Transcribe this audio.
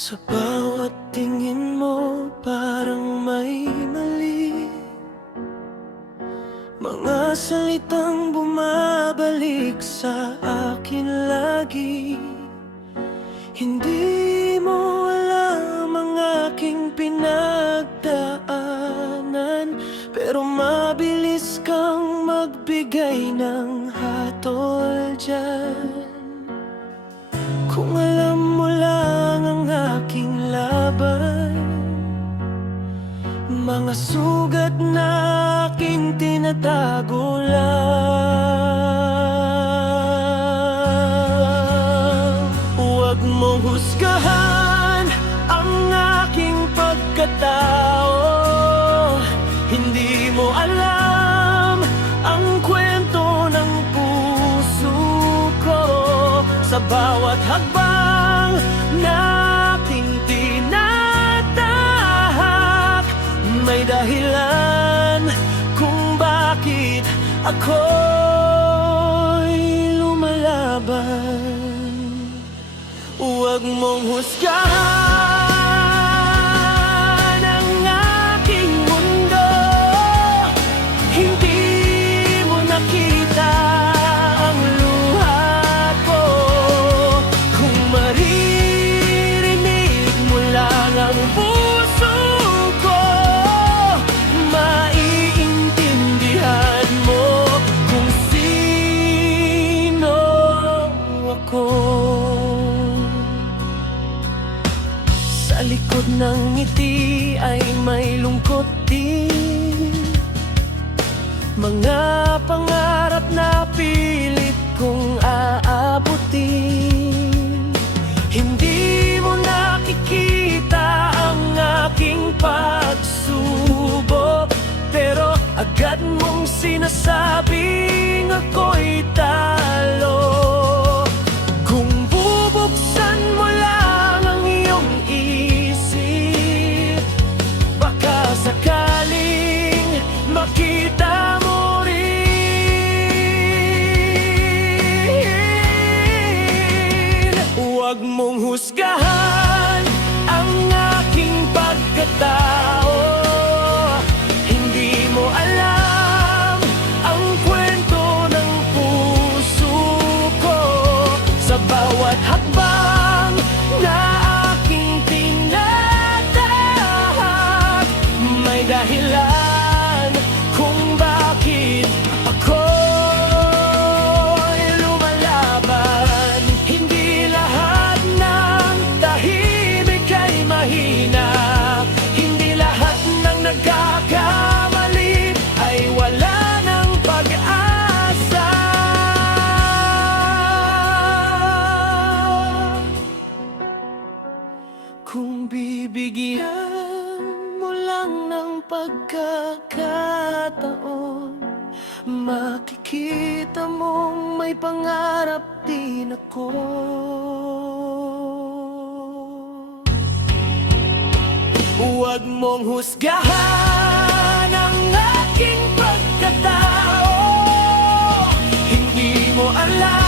Sa bawat tingin mo parang may mali, mga salitang bumabalik sa akin lagi. Hindi mo alam ang aking pinagdaanan, pero mabilis kang magbigay ng hatol dyan. Kung alam mo lang ang aking laban, mga sugat na aking tinatago lang. Huwag mong husgahan ang aking pagkatao. Hindi mo alam ang kwento ng puso ko. Sa bawat hakbang na aking tinatahak, may dahilan kung bakit ako'y lumalaban. Huwag mong husgahan ang aking mundo. Hindi mo nakita ang luha ko. Kung maririnig mo lang ang puso ko, maiintindihan mo kung sino ako. Sa likod ng ngiti ay may lungkot din, mga pangarap na pilit kong aabutin. Hindi mo nakikita ang aking pagsubok, pero agad mong sinasabing ako'y talo. Kung bubuksan mo lang ang iyong isip, baka sakaling makita mo rin. Huwag mong husgahan ang aking pagkatao. Hindi mo alam ang kwento ng puso ko. Sa bawat hakbang na aking tinatahak, may dahilan kung bakit ako'y lumalaban. Hindi lahat ng tahimik ay mahina. Hindi lahat ng nagkakamali ay wala ng pag-asa. Kung bibigyan mo lang ng pagkakataon, makikita mong may pangarap din ako. Huwag mong husgahan ang aking pagkatao. Hindi mo alam